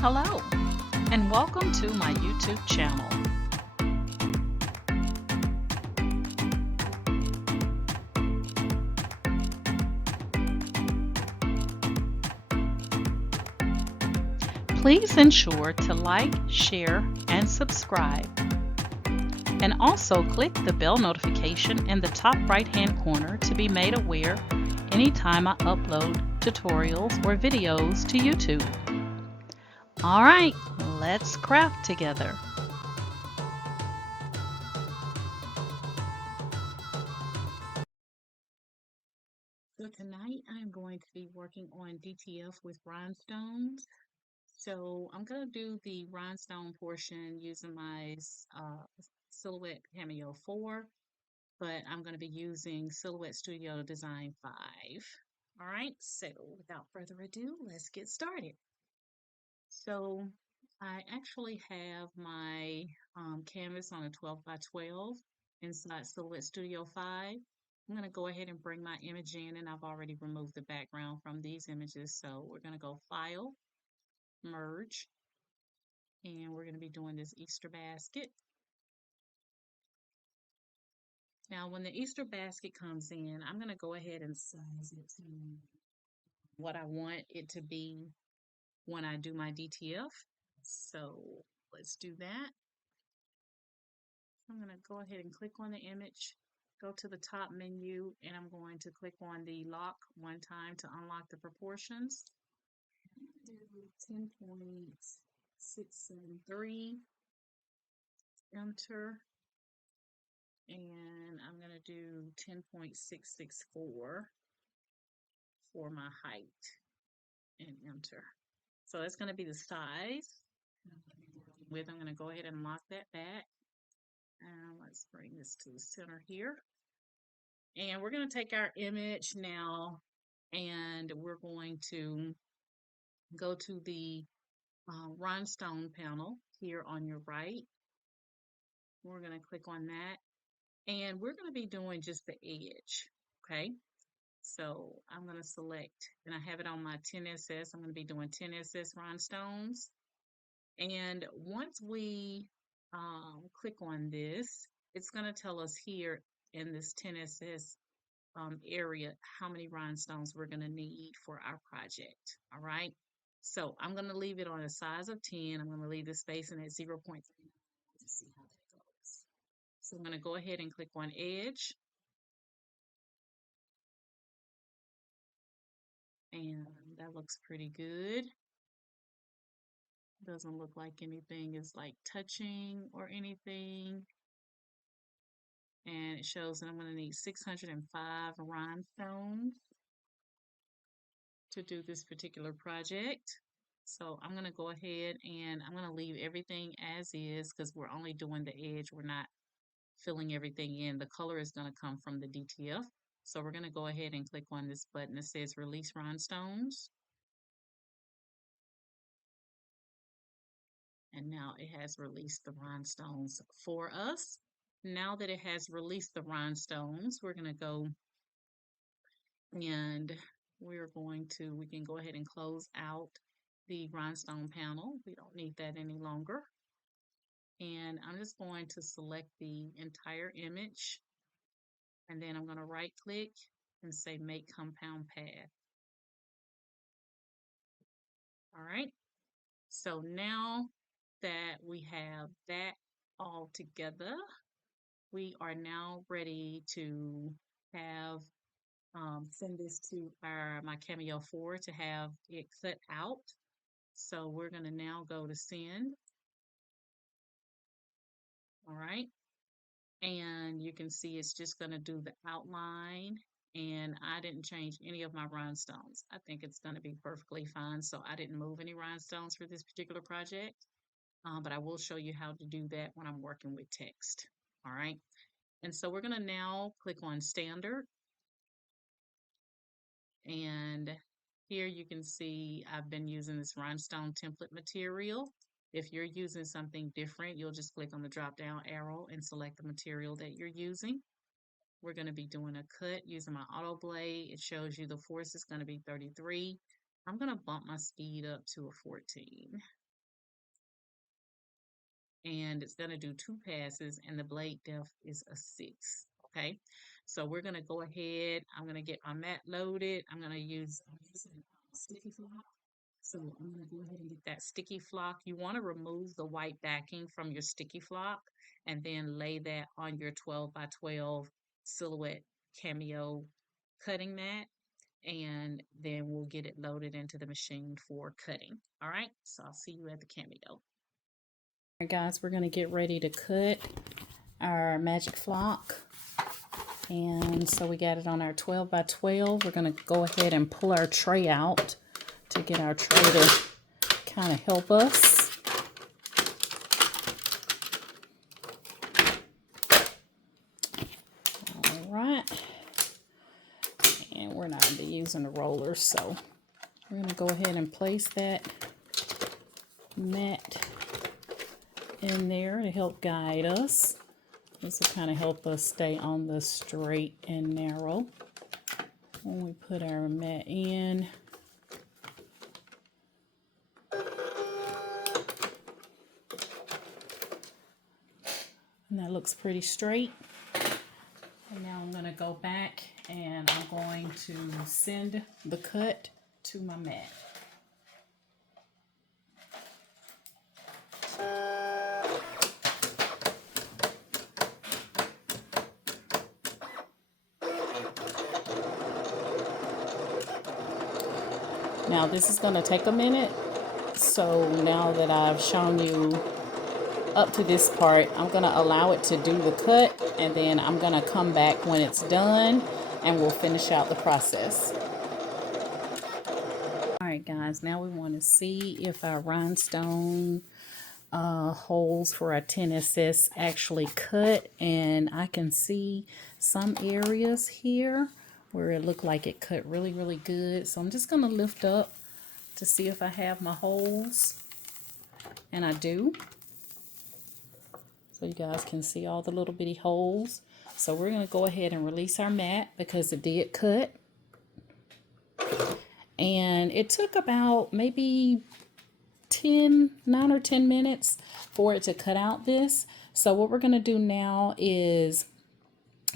Hello, and welcome to my YouTube channel. Please ensure to like, share, and subscribe. And also click the bell notification in the top right-hand corner to be made aware anytime I upload tutorials or videos to YouTube. All right, let's craft together. So tonight I'm going to be working on DTF with rhinestones. So I'm going to do the rhinestone portion using my Silhouette Cameo 4, but I'm going to be using Silhouette Studio Design 5. All right, so without further ado, let's get started. So I actually have my canvas on a 12 by 12 inside Silhouette Studio 5. I'm going to go ahead and bring my image in, and I've already removed the background from these images. So we're going to go File, Merge, and we're going to be doing this Easter basket. Now, when the Easter basket comes in, I'm going to go ahead and size it to what I want it to be when I do my DTF. So let's do that. I'm going to go ahead and click on the image, go to the top menu, and I'm going to click on the lock one time to unlock the proportions. Do 10.673, enter, and I'm going to do 10.664 for my height and enter. So that's going to be the size with. I'm going to go ahead and lock that back. And let's bring this to the center here. And we're going to take our image now and we're going to go to the rhinestone panel here on your right. We're going to click on that and we're going to be doing just the edge. Okay. So I'm going to select, and I have it on my 10SS. I'm going to be doing 10SS rhinestones. And once we click on this, it's going to tell us here in this 10SS area how many rhinestones we're going to need for our project. All right. So I'm going to leave it on a size of 10. I'm going to leave the spacing at 0.3 to see how that goes. So I'm going to go ahead and click on Edge. And that looks pretty good. Doesn't look like anything is like touching or anything. And it shows that I'm going to need 605 rhinestones to do this particular project. So I'm going to go ahead and I'm going to leave everything as is because we're only doing the edge. We're not filling everything in. The color is going to come from the DTF. So we're going to go ahead and click on this button that says Release Rhinestones. And now it has released the rhinestones for us. Now that it has released the rhinestones, we're going to go and we can go ahead and close out the rhinestone panel. We don't need that any longer. And I'm just going to select the entire image. And then I'm going to right click and say Make Compound Path. All right. So now that we have that all together, we are now ready to have send this to my Cameo 4 to have it cut out. So we're going to now go to send. All right. And you can see it's just going to do the outline. And I didn't change any of my rhinestones. I think it's going to be perfectly fine. So I didn't move any rhinestones for this particular project. But I will show you how to do that when I'm working with text. All right. And so we're going to now click on Standard. And here you can see I've been using this rhinestone template material. If you're using something different, you'll just click on the drop down arrow and select the material that you're using. We're going to be doing a cut using my auto blade. It shows you the force is going to be 33. I'm going to bump my speed up to a 14. and it's going to do 2 passes, and the blade depth is a 6. Okay, so we're going to go ahead. I'm going to get my mat loaded. I'm using sticky flock. So I'm going to go ahead and get that sticky flock. You want to remove the white backing from your sticky flock and then lay that on your 12 by 12 silhouette cameo cutting mat, and then we'll get it loaded into the machine for cutting. All right, so I'll see you at the cameo. All right, guys, we're going to get ready to cut our magic flock. And so we got it on our 12 by 12. We're going to go ahead and pull our tray out to get our tray to kind of help us. All right. And we're not going to be using the rollers, so we're going to go ahead and place that mat in there to help guide us. This will kind of help us stay on the straight and narrow when we put our mat in. And that looks pretty straight. And now I'm going to go back and I'm going to send the cut to my mat. Now this is going to take a minute, so now that I've shown you up to this part, I'm going to allow it to do the cut, and then I'm going to come back when it's done and we'll finish out the process. Alright guys, now we want to see if our rhinestone holes for our 10SS actually cut, and I can see some areas here where it looked like it cut really good. So I'm just going to lift up to see if I have my holes, and I do. So you guys can see all the little bitty holes. So we're going to go ahead and release our mat because it did cut. And it took about maybe 9 or 10 minutes for it to cut out this. So what we're going to do now is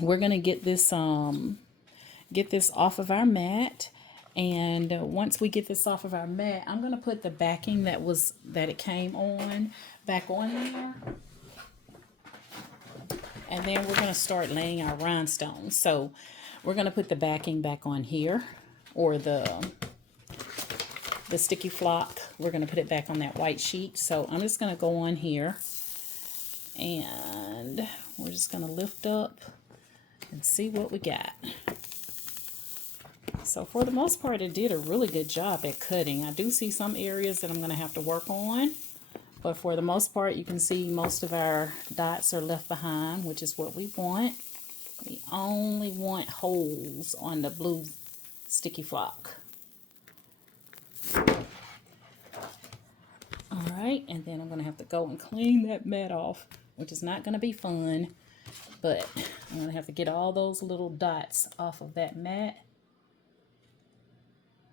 we're going to get this off of our mat. And once we get this off of our mat, I'm going to put the backing that it came on back on there. And then we're going to start laying our rhinestones. So we're going to put the backing back on here, or the sticky flock. We're going to put it back on that white sheet. So I'm just going to go on here, and we're just going to lift up and see what we got. So for the most part, it did a really good job at cutting. I do see some areas that I'm going to have to work on. But for the most part, you can see most of our dots are left behind, which is what we want. We only want holes on the blue sticky flock. Alright, and then I'm going to have to go and clean that mat off, which is not going to be fun. But I'm going to have to get all those little dots off of that mat.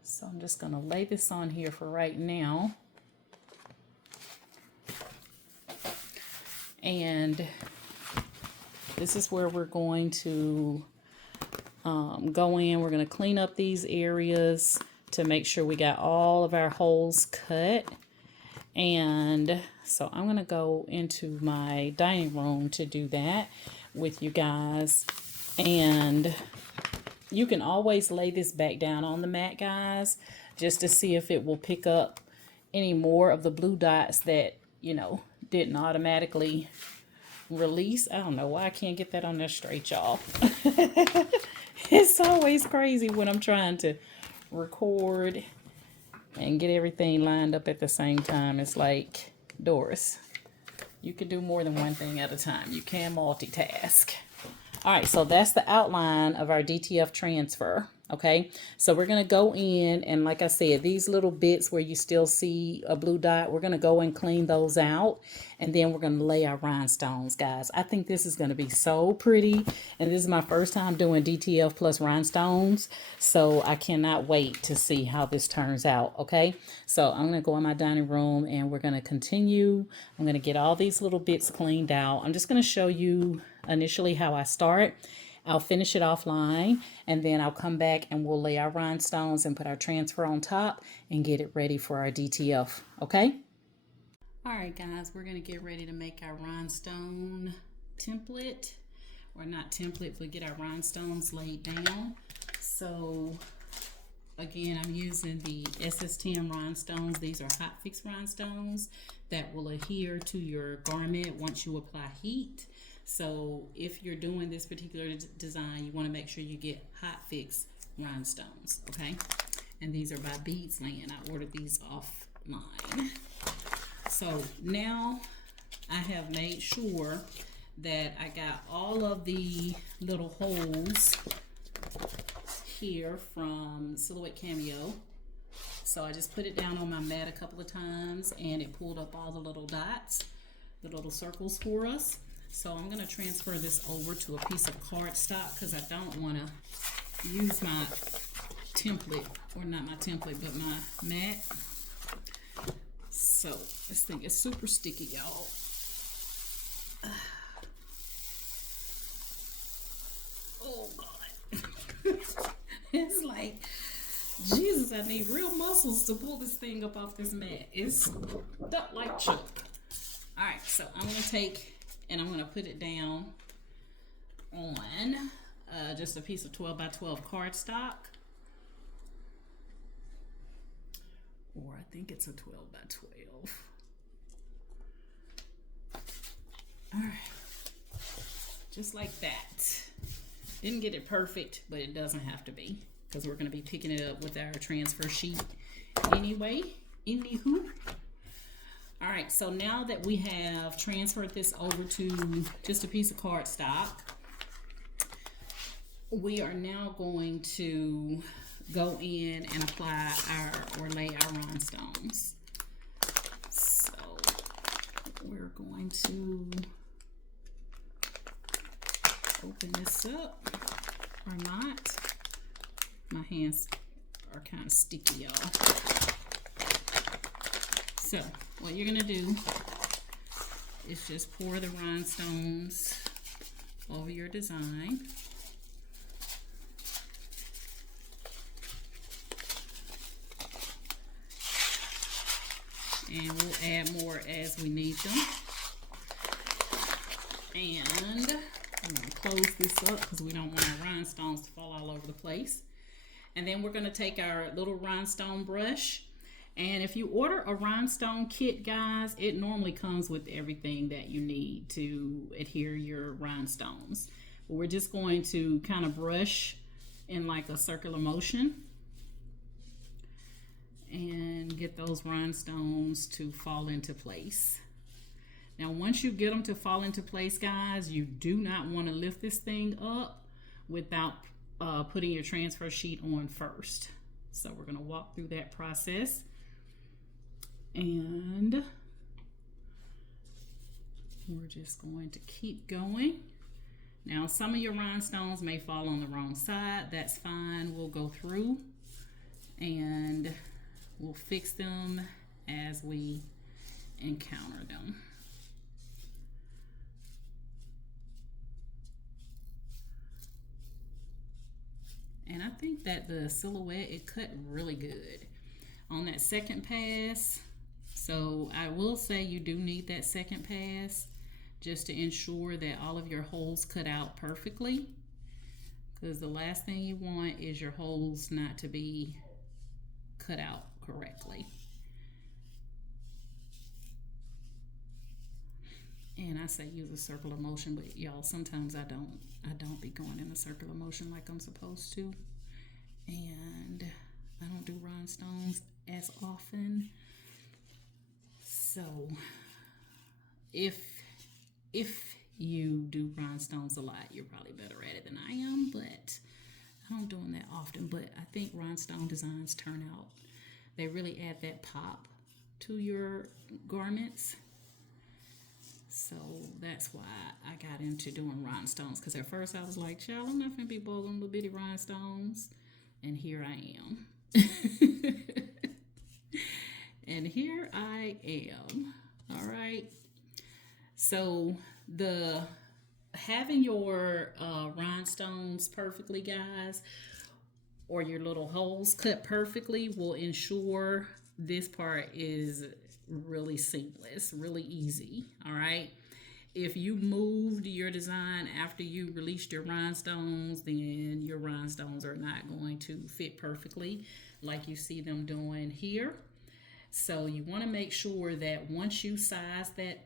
So I'm just going to lay this on here for right now. And this is where we're going to go in. We're going to clean up these areas to make sure we got all of our holes cut. And so I'm going to go into my dining room to do that with you guys. And you can always lay this back down on the mat, guys, just to see if it will pick up any more of the blue dots that, you know, didn't automatically release. I don't know why I can't get that on there straight, y'all. It's always crazy when I'm trying to record and get everything lined up at the same time. It's like, Doris, you can do more than one thing at a time. You can multitask. All right, so that's the outline of our DTF transfer. Okay, so we're going to go in, and like I said, these little bits where you still see a blue dot, we're going to go and clean those out, and then we're going to lay our rhinestones, guys. I think this is going to be so pretty, and this is my first time doing DTF plus rhinestones, so I cannot wait to see how this turns out. Okay, so I'm going to go in my dining room, and we're going to continue. I'm going to get all these little bits cleaned out. I'm just going to show you initially how I start. I'll finish it offline, and then I'll come back and we'll lay our rhinestones and put our transfer on top and get it ready for our DTF, okay? All right, guys, we're going to get ready to make our rhinestone template, or not template, but get our rhinestones laid down. So again, I'm using the SS10 Rhinestones. These are hot fix rhinestones that will adhere to your garment once you apply heat. So if you're doing this particular design, you want to make sure you get hot fix rhinestones, okay? And these are by Beadsland. I ordered these offline. So now I have made sure that I got all of the little holes here from Silhouette Cameo. So I just put it down on my mat a couple of times, and it pulled up all the little dots, the little circles for us. So I'm going to transfer this over to a piece of cardstock because I don't want to use my template, or not my template, but my mat. So this thing is super sticky, y'all. Oh God. It's like, Jesus, I need real muscles to pull this thing up off this mat. It's not like Chuck. All right, so I'm going to take, and I'm going to put it down on just a piece of 12 by 12 cardstock. Or I think it's a 12 by 12. All right. Just like that. Didn't get it perfect, but it doesn't have to be, because we're going to be picking it up with our transfer sheet anyway. Anywho. All right, so now that we have transferred this over to just a piece of cardstock, we are now going to go in and apply or lay our rhinestones. So we're going to open this up, or not. My hands are kind of sticky, y'all. So what you're gonna do is just pour the rhinestones over your design. And we'll add more as we need them. And I'm gonna close this up because we don't want our rhinestones to fall all over the place. And then we're gonna take our little rhinestone brush. And if you order a rhinestone kit, guys, it normally comes with everything that you need to adhere your rhinestones. But we're just going to kind of brush in like a circular motion and get those rhinestones to fall into place. Now, once you get them to fall into place, guys, you do not want to lift this thing up without putting your transfer sheet on first. So we're going to walk through that process. And we're just going to keep going. Now, some of your rhinestones may fall on the wrong side. That's fine. We'll go through and we'll fix them as we encounter them. And I think that the silhouette, it cut really good on that second pass. So I will say you do need that second pass just to ensure that all of your holes cut out perfectly, because the last thing you want is your holes not to be cut out correctly. And I say use a circular motion, but y'all, sometimes I don't be going in a circular motion like I'm supposed to. And I don't do rhinestones as often. So if you do rhinestones a lot, you're probably better at it than I am, but I don't do them that often. But I think rhinestone designs turn out, they really add that pop to your garments. So that's why I got into doing rhinestones. Because at first I was like, child, I'm not going to be bowling little bitty rhinestones. And here I am. And here I am. All right. So the having your rhinestones perfectly, guys, or your little holes cut perfectly will ensure this part is really seamless, really easy. All right. If you moved your design after you released your rhinestones, then your rhinestones are not going to fit perfectly like you see them doing here. So you want to make sure that once you size that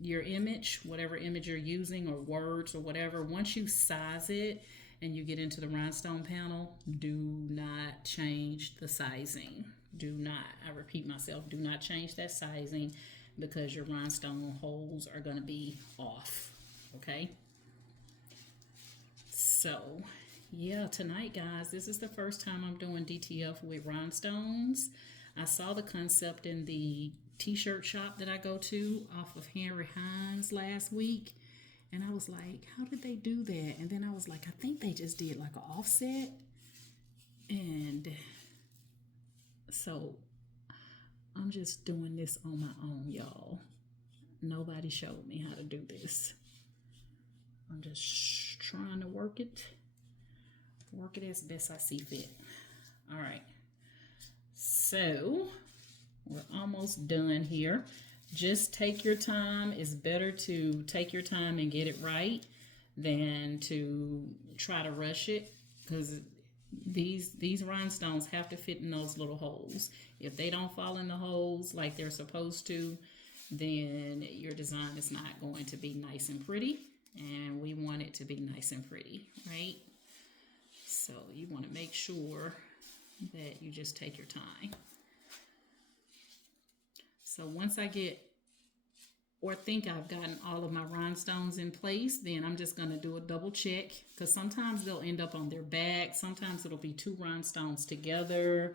your image, whatever image you're using or words or whatever, once you size it and you get into the rhinestone panel, do not change the sizing. Do not, I repeat myself, do not change that sizing because your rhinestone holes are going to be off. Okay? So, yeah, tonight, guys, this is the first time I'm doing DTF with rhinestones. I saw the concept in the t-shirt shop that I go to off of Henry Hines last week. And I was like, how did they do that? And then I was like, I think they just did like an offset. And so I'm just doing this on my own, y'all. Nobody showed me how to do this. I'm just trying to work it as best I see fit. All right. So we're almost done here. Just take your time. It's better to take your time and get it right than to try to rush it, because these rhinestones have to fit in those little holes. If they don't fall in the holes like they're supposed to, then your design is not going to be nice and pretty, and we want it to be nice and pretty, right? So you want to make sure that you just take your time. So once I get or think I've gotten all of my rhinestones in place, then I'm just going to do a double check, because sometimes they'll end up on their back. Sometimes it'll be 2 rhinestones together.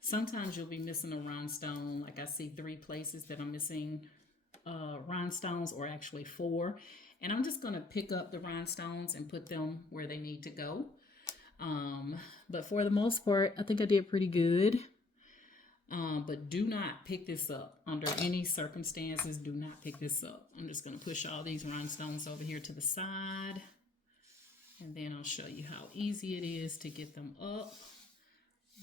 Sometimes you'll be missing a rhinestone. Like I see 3 places that I'm missing rhinestones, or actually 4. And I'm just going to pick up the rhinestones and put them where they need to go. But for the most part, I think I did pretty good. But do not pick this up under any circumstances. Do not pick this up. I'm just going to push all these rhinestones over here to the side, and then I'll show you how easy it is to get them up.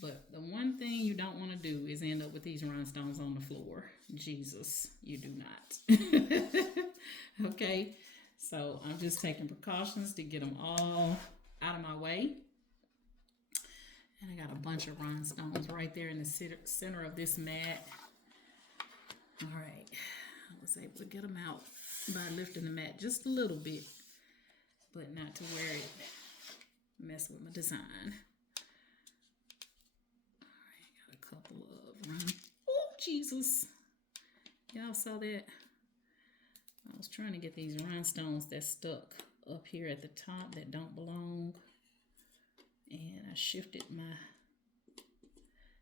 But the one thing you don't want to do is end up with these rhinestones on the floor. Jesus, you do not. Okay, so I'm just taking precautions to get them all out of my way. And I got a bunch of rhinestones right there in the center of this mat. All right, I was able to get them out by lifting the mat just a little bit, but not to where it mess with my design. All right, got a couple of rhinestones. Oh, Jesus. Y'all saw that? I was trying to get these rhinestones that stuck up here at the top that don't belong. And I shifted my,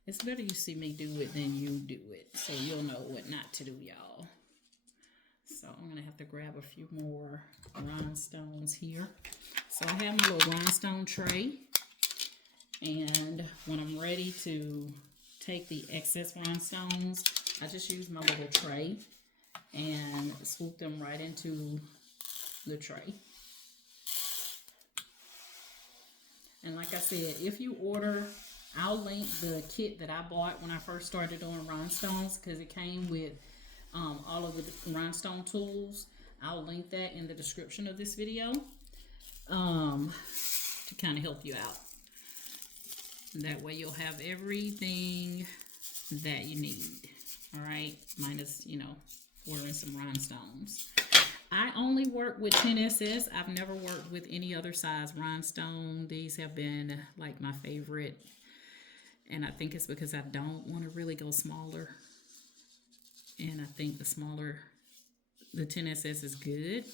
it's better you see me do it than you do it, so you'll know what not to do, y'all. So I'm going to have to grab a few more rhinestones here. So I have my little rhinestone tray, and when I'm ready to take the excess rhinestones, I just use my little tray and swoop them right into the tray. And like I said, if you order, I'll link the kit that I bought when I first started doing rhinestones, because it came with all of the rhinestone tools. I'll link that in the description of this video to kind of help you out. That way you'll have everything that you need. All right, minus, ordering some rhinestones. I only work with 10SS. I've never worked with any other size rhinestone. These have been like my favorite. And I think it's because I don't want to really go smaller. And I think the 10SS is good.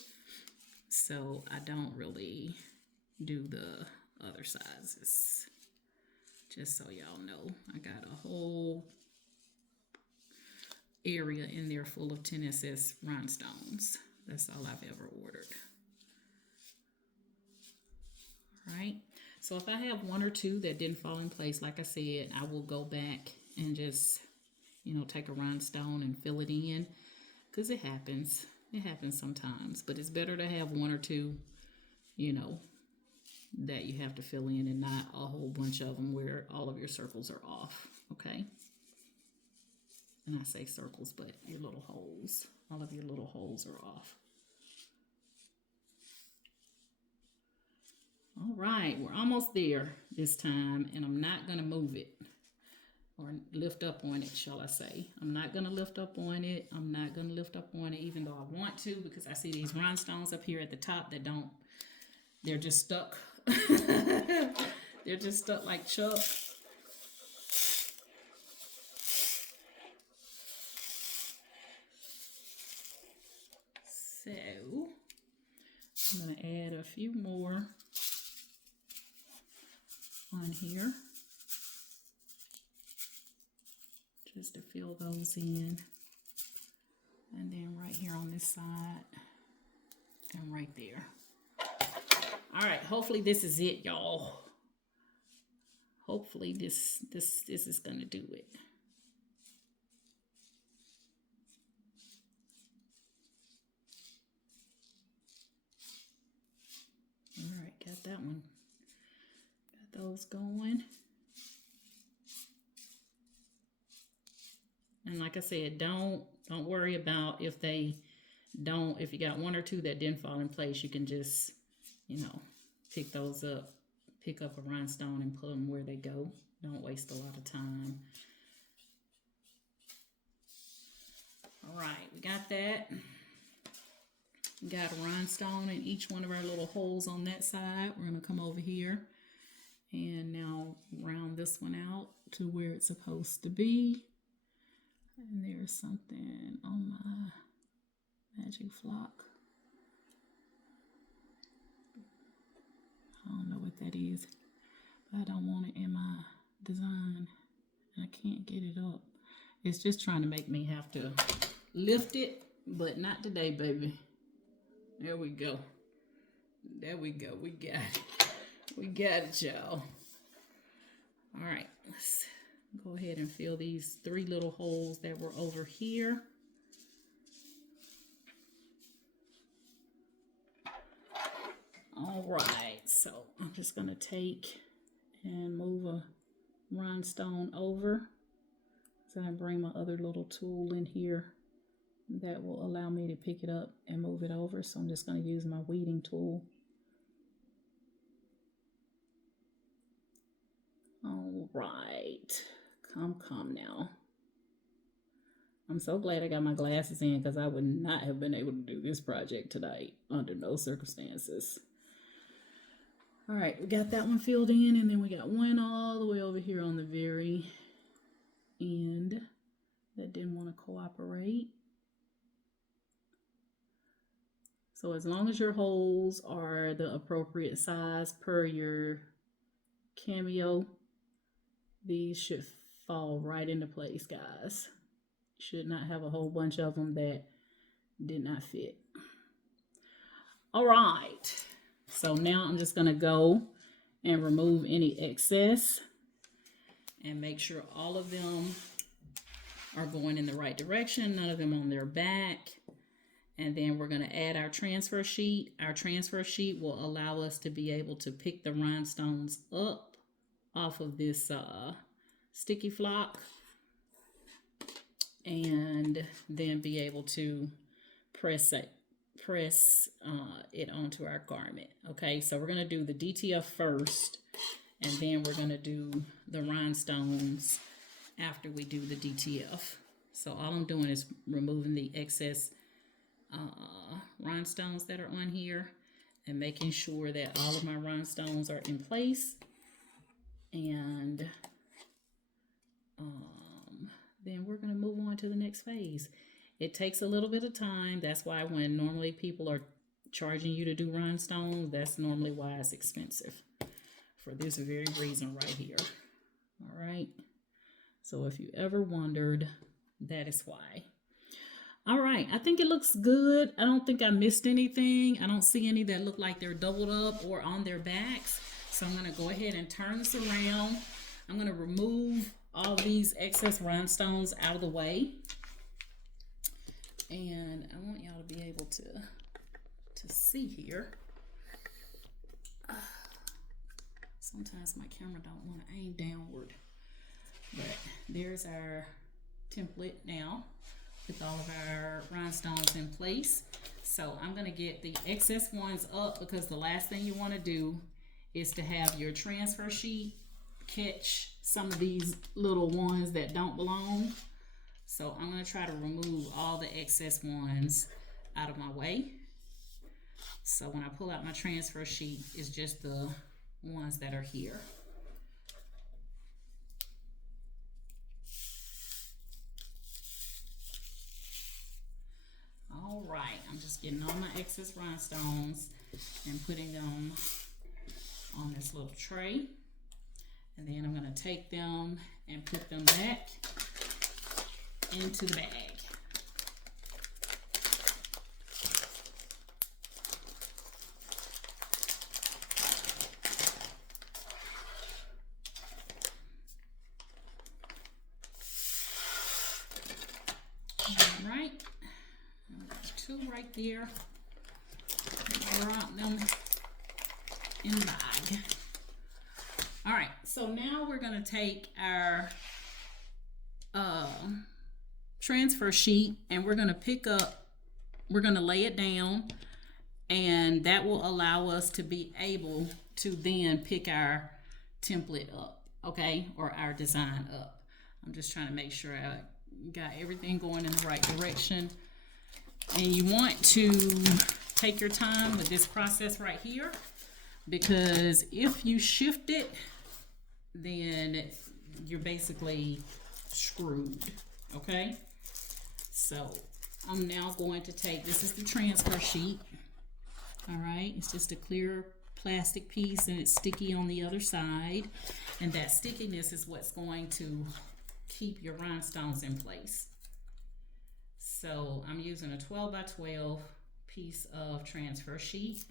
So I don't really do the other sizes. Just so y'all know, I got a whole area in there full of 10 SS rhinestones. That's all I've ever ordered. Right? So if I have one or two that didn't fall in place, like I said, I will go back and just, you know, take a rhinestone and fill it in, because it happens. It happens sometimes, but it's better to have one or two, you know, that you have to fill in, and not a whole bunch of them where all of your circles are off, okay? And I say circles, but your little holes, all of your little holes are off. All right, we're almost there this time, and I'm not gonna move it or lift up on it, shall I say. I'm not gonna lift up on it. I'm not gonna lift up on it, even though I want to, because I see these rhinestones up here at the top that don't, they're just stuck. They're just stuck like Chuck. So I'm gonna add a few more on here, just to fill those in. And then right here on this side and right there. All right, hopefully this is it, y'all. Hopefully this is gonna do it. All right, got that one. Got those going. And like I said, don't worry about if they don't, if you got one or two that didn't fall in place, you can just, you know, pick those up, pick up a rhinestone and put them where they go. Don't waste a lot of time. All right, we got that. We got a rhinestone in each one of our little holes on that side. We're gonna come over here and now round this one out to where it's supposed to be. And there's something on my magic flock. I don't know what that is, but I don't want it in my design, and I can't get it up. It's just trying to make me have to lift it, but not today, baby. There we go. There we go. We got it. We got it, y'all. All right, let's go ahead and fill these three little holes that were over here. All right, so I'm just gonna take and move a rhinestone over. So I bring my other little tool in here that will allow me to pick it up and move it over. So I'm just gonna use my weeding tool. All right, come now. I'm so glad I got my glasses in, because I would not have been able to do this project tonight under no circumstances. All right, we got that one filled in, and then we got one all the way over here on the very end that didn't want to cooperate. So as long as your holes are the appropriate size per your cameo, these should fall right into place, guys. Should not have a whole bunch of them that did not fit. All right, so now I'm just gonna go and remove any excess and make sure all of them are going in the right direction, none of them on their back. And then we're gonna add our transfer sheet. Our transfer sheet will allow us to be able to pick the rhinestones up off of this sticky flock, and then be able to press it onto our garment. Okay, so we're gonna do the DTF first, and then we're gonna do the rhinestones after we do the DTF. So all I'm doing is removing the excess rhinestones that are on here and making sure that all of my rhinestones are in place. And then we're going to move on to the next phase. It takes a little bit of time. That's why when normally people are charging you to do rhinestones. That's normally why it's expensive, for this very reason right here. All right. So if you ever wondered, that is why. All right, I think it looks good. I don't think I missed anything. I don't see any that look like they're doubled up or on their backs. So I'm gonna go ahead and turn this around. I'm gonna remove all these excess rhinestones out of the way. And I want y'all to be able to see here. Sometimes my camera don't want to aim downward. But there's our template now, with all of our rhinestones in place. So I'm gonna get the excess ones up, because the last thing you wanna do is to have your transfer sheet catch some of these little ones that don't belong. So I'm gonna try to remove all the excess ones out of my way. So when I pull out my transfer sheet, it's just the ones that are here. All right, I'm just getting all my excess rhinestones and putting them on this little tray. And then I'm gonna take them and put them back into the bag. All right. Two right there. Drop them in the bag. All right, so now we're gonna take our transfer sheet and we're gonna lay it down, and that will allow us to be able to then pick our template up, okay, or our design up. I'm just trying to make sure I got everything going in the right direction. And you want to take your time with this process right here, because if you shift it, then you're basically screwed, okay? So I'm now going to take, this is the transfer sheet, all right? It's just a clear plastic piece and it's sticky on the other side. And that stickiness is what's going to keep your rhinestones in place. So I'm using a 12 by 12 piece of transfer sheet.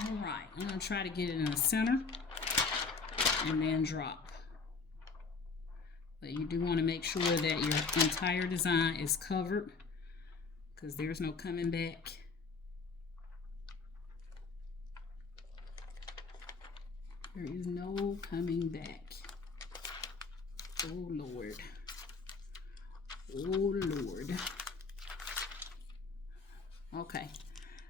All right, I'm gonna try to get it in the center and then drop. But you do want to make sure that your entire design is covered, because there's no coming back. There is no coming back. Oh Lord. Oh Lord. Okay,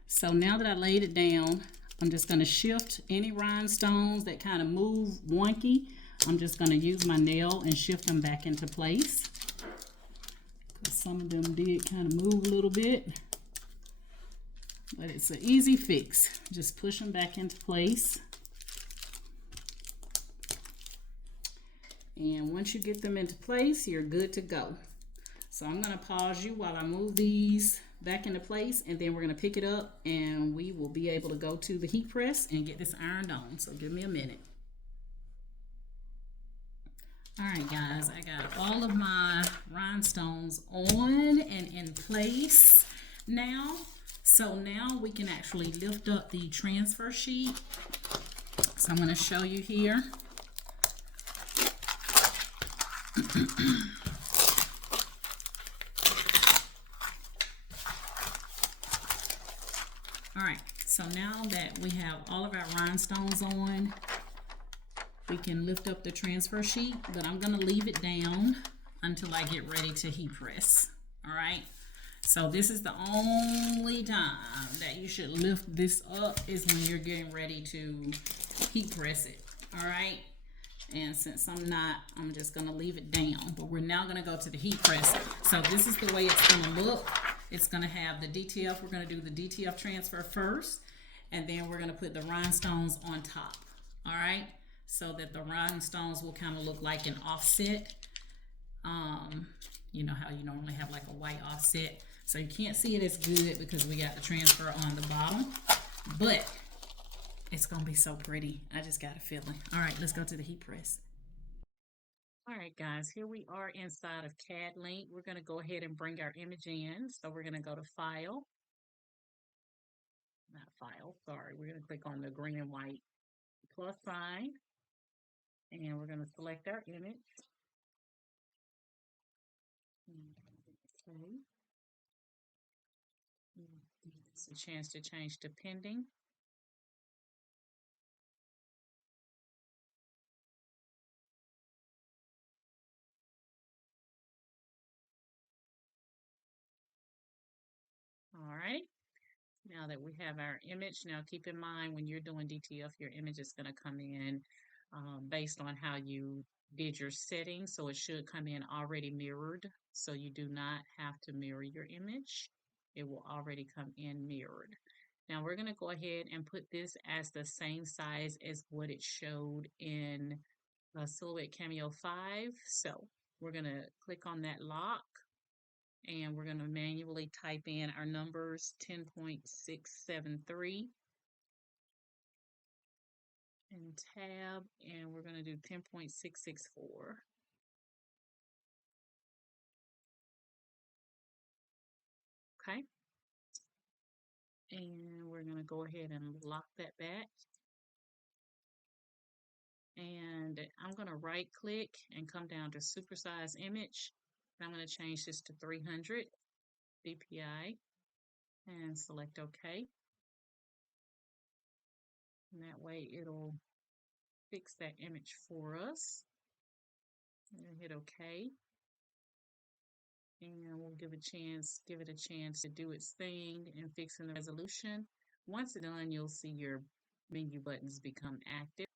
so now that I laid it down, I'm just going to shift any rhinestones that kind of move wonky. I'm just going to use my nail and shift them back into place. Some of them did kind of move a little bit, but it's an easy fix. Just push them back into place. And once you get them into place, you're good to go. So I'm going to pause you while I move these back into place, and then we're going to pick it up and we will be able to go to the heat press and get this ironed on. So give me a minute. All right, guys, I got all of my rhinestones on and in place now. So now we can actually lift up the transfer sheet. So I'm going to show you here. All right, so now that we have all of our rhinestones on, we can lift up the transfer sheet, but I'm gonna leave it down until I get ready to heat press. All right, so this is the only time that you should lift this up, is when you're getting ready to heat press it. All right, and since I'm not, I'm just gonna leave it down, but we're now gonna go to the heat press. So this is the way it's gonna look. It's gonna have the DTF. We're gonna do the DTF transfer first, and then we're gonna put the rhinestones on top. All right, so that the rhinestones will kind of look like an offset. You know how you normally have like a white offset. So you can't see it as good because we got the transfer on the bottom, but it's gonna be so pretty. I just got a feeling. All right, let's go to the heat press. All right, guys, here we are inside of CAD Link. We're gonna go ahead and bring our image in. So we're gonna go to File, not File, sorry. We're gonna click on the green and white plus sign, and we're gonna select our image. Okay. It's a chance to change to pending. All right. Now that we have our image, now keep in mind when you're doing DTF, your image is going to come in based on how you did your settings. So it should come in already mirrored. So you do not have to mirror your image. It will already come in mirrored. Now we're going to go ahead and put this as the same size as what it showed in Silhouette Cameo 5. So we're going to click on that lock, and we're going to manually type in our numbers 10.673 and tab, and we're going to do 10.664. Okay. And we're going to go ahead and lock that back. And I'm going to right click and come down to supersize image. And I'm going to change this to 300 dpi and select OK. And that way it'll fix that image for us. And hit OK. And we'll give it a chance to do its thing and fixing the resolution. Once it's done, you'll see your menu buttons become active.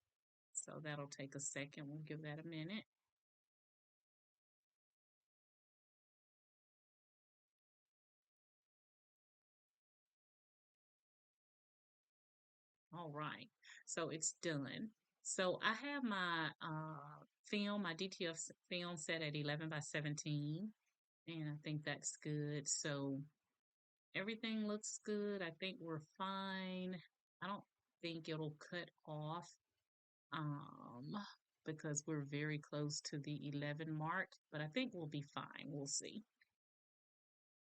So that'll take a second. We'll give that a minute. All right, so it's done. So I have my film, my DTF film set at 11 by 17, and I think that's good. So everything looks good. I think we're fine. I don't think it'll cut off because we're very close to the 11 mark, but I think we'll be fine. We'll see.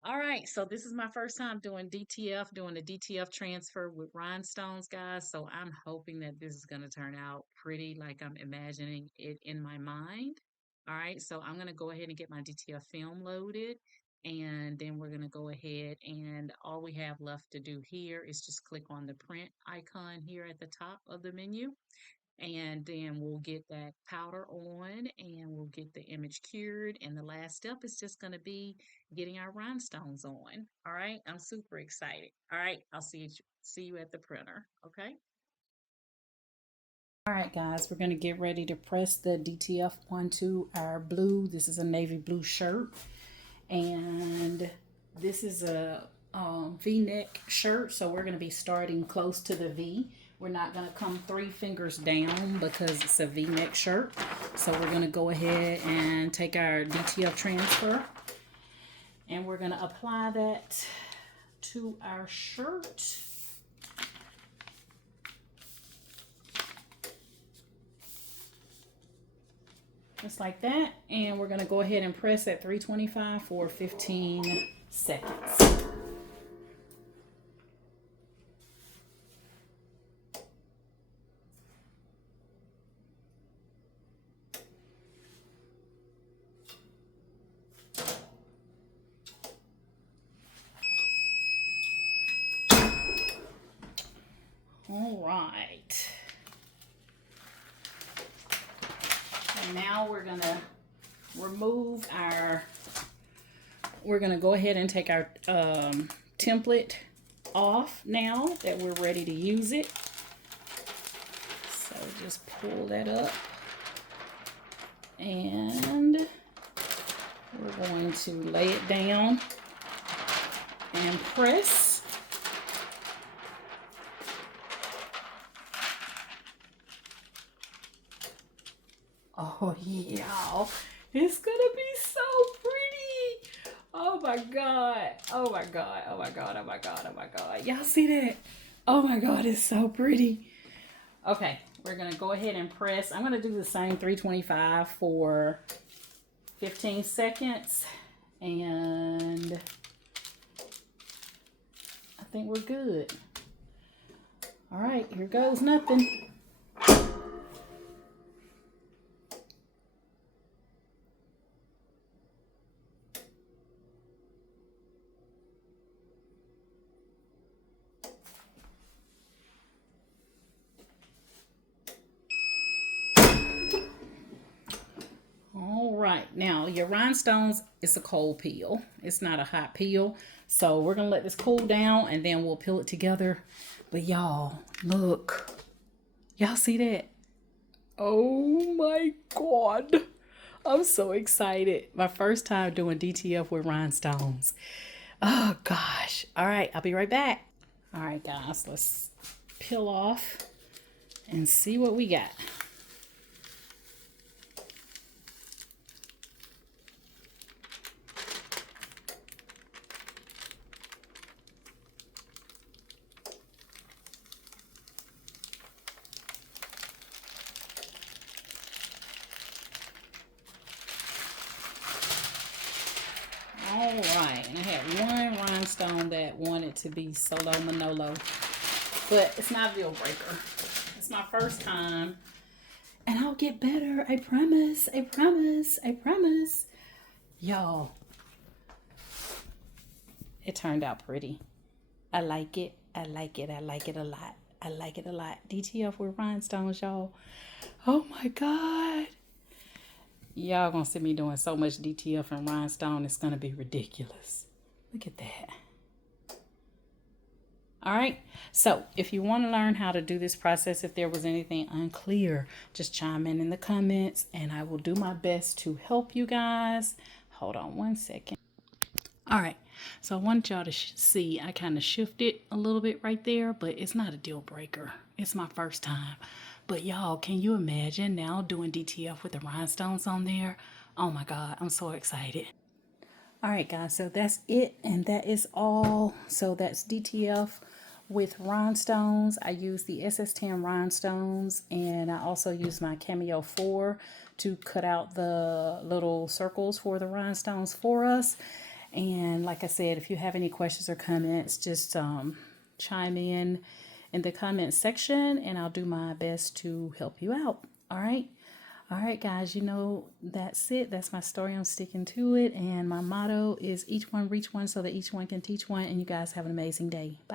All right, so this is my first time doing DTF, doing the DTF transfer with rhinestones, guys. So I'm hoping that this is going to turn out pretty like I'm imagining it in my mind. All right, so I'm going to go ahead and get my DTF film loaded, and then we're going to go ahead, and all we have left to do here is just click on the print icon here at the top of the menu. And then we'll get that powder on, and we'll get the image cured, and the last step is just going to be getting our rhinestones on. All right, I'm super excited. All right, I'll see you at the printer. Okay. All right, guys, we're going to get ready to press the DTF onto our blue. This is a navy blue shirt, and this is a V-neck shirt, so we're going to be starting close to the V. We're not going to come 3 fingers down because it's a V-neck shirt. So we're going to go ahead and take our DTF transfer, and we're going to apply that to our shirt. Just like that. And we're going to go ahead and press at 325 for 15 seconds. All right. And now we're going to remove we're going to go ahead and take our template off now that we're ready to use it. So just pull that up, and we're going to lay it down and press. Oh yeah, it's gonna be so pretty. Oh my god. Oh my god. Oh my god. Oh my god. Oh my god. Y'all see that? Oh my god, it's so pretty. Okay, we're gonna go ahead and press. I'm gonna do the same 325 for 15 seconds, and I think we're good. All right, here goes nothing. All right, now your rhinestones, it's a cold peel. It's not a hot peel. So we're gonna let this cool down and then we'll peel it together. But y'all, look. Y'all see that? Oh my God. I'm so excited. My first time doing DTF with rhinestones. Oh gosh. All right, I'll be right back. All right, guys, let's peel off and see what we got. All right, and I had one rhinestone that wanted to be solo manolo, but it's not a deal breaker. It's my first time, and I'll get better. I promise. I promise. I promise. Y'all, it turned out pretty. I like it. I like it. I like it a lot. I like it a lot. DTF with rhinestones, y'all. Oh my God. Y'all gonna see me doing so much DTF and rhinestone. It's gonna be ridiculous. Look at that. All right. So if you want to learn how to do this process, if there was anything unclear, just chime in the comments and I will do my best to help you guys. Hold on one second. All right. So I want y'all to see, I kind of shifted a little bit right there, but it's not a deal breaker. It's my first time. But y'all, can you imagine now doing DTF with the rhinestones on there? Oh my God, I'm so excited. All right, guys, so that's it, and that is all. So that's DTF with rhinestones. I use the SS10 Rhinestones, and I also use my Cameo 4 to cut out the little circles for the rhinestones for us. And like I said, if you have any questions or comments, just chime in the comment section, and I'll do my best to help you out. All right. All right, guys, you know, that's it. That's my story. I'm sticking to it. And my motto is each one reach one so that each one can teach one. And you guys have an amazing day. Bye.